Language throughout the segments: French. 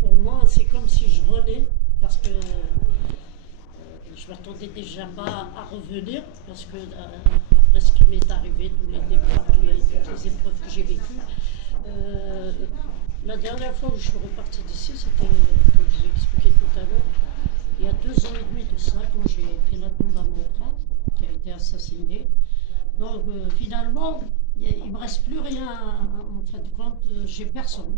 pour moi, c'est comme si je renais, parce que je m'attendais déjà pas à revenir, parce que après ce qui m'est arrivé, tous les déboires, toutes les épreuves que j'ai vécues, euh, la dernière fois où je suis repartie d'ici, c'était, comme je vous ai expliqué tout à l'heure, il y a 2 ans et demi de ça, quand j'ai fait la tombe à mon frère, qui a été assassiné. Donc finalement, il ne me reste plus rien. En fin de compte, j'ai personne.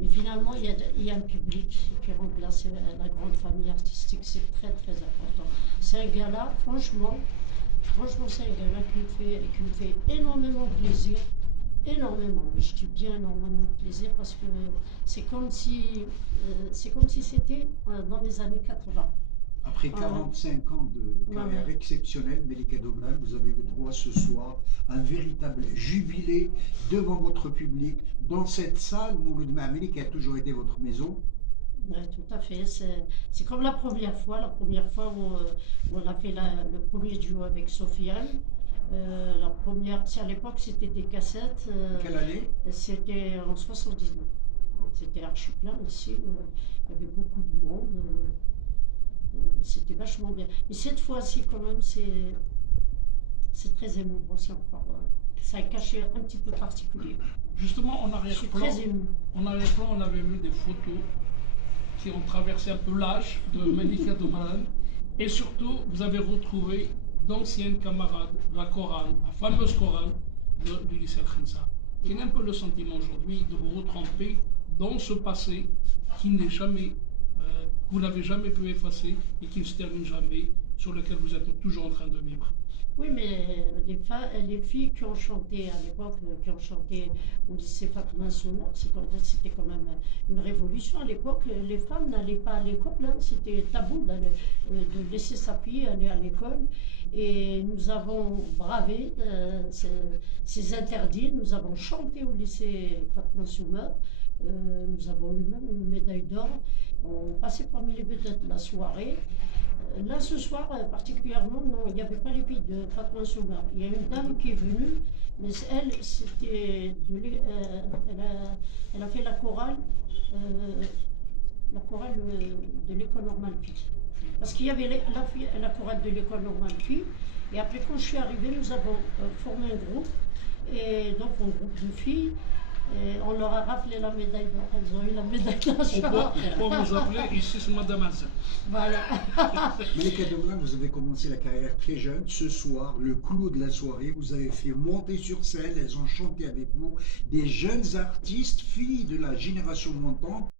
Mais finalement, il y a un public qui remplace la grande famille artistique. C'est très très important. C'est un gars-là, franchement, c'est un gars-là qui me fait énormément plaisir. Énormément, mais je dis bien énormément de plaisir parce que c'est comme si c'était dans les années 80. Après Voilà. 45 ans de Ouais, carrière ouais. exceptionnelle, Melika Domran, vous avez eu droit ce soir à un véritable jubilé devant votre public, dans cette salle, Mouloud Maameli, qui a toujours été votre maison. Ouais, tout à fait. C'est comme la première fois où on a fait le premier duo avec Sofiane. La première, c'est à l'époque, c'était des cassettes. Quelle année? C'était en 79. C'était archi plein ici. Il y avait beaucoup de monde. C'était vachement bien. Mais cette fois-ci, quand même, c'est très émouvant. Ça a un cachet un petit peu particulier. Justement, Je suis très émue. en arrière-plan, on avait vu des photos qui ont traversé un peu l'âge de Melika Domran. Et surtout, vous avez retrouvé d'anciennes camarades de la chorale, la fameuse chorale du lycée Al-Khensa. Quel est un peu le sentiment aujourd'hui de vous retremper dans ce passé qui n'est jamais, vous n'avez jamais pu effacer et qui ne se termine jamais, sur lequel vous êtes toujours en train de vivre? Oui, mais les filles qui ont chanté à l'époque, qui ont chanté au lycée Fatma Souna, c'était quand même une révolution. À l'époque, les femmes n'allaient pas à l'école, hein. C'était tabou de laisser sa fille aller à l'école. Et nous avons bravé ces interdits, nous avons chanté au lycée Fatma Souna. Nous avons eu même une médaille d'or. On passait parmi les vedettes de la soirée. Là, ce soir, particulièrement, non, il n'y avait pas les filles de Fatma Souma. Il y a une dame qui est venue, mais elle, elle a fait la chorale de l'école normale fille. Parce qu'il y avait la chorale de l'école normale fille, et après, quand je suis arrivée, nous avons formé un groupe, et donc un groupe de filles, et on leur a raflé la médaille d'or. Elles ont eu la médaille d'or. On peut vous appeler ici, c'est Madame Azza. Voilà. Melika Domran, vous avez commencé la carrière très jeune. Ce soir, le clou de la soirée, vous avez fait monter sur scène, elles ont chanté avec vous des jeunes artistes, filles de la génération montante.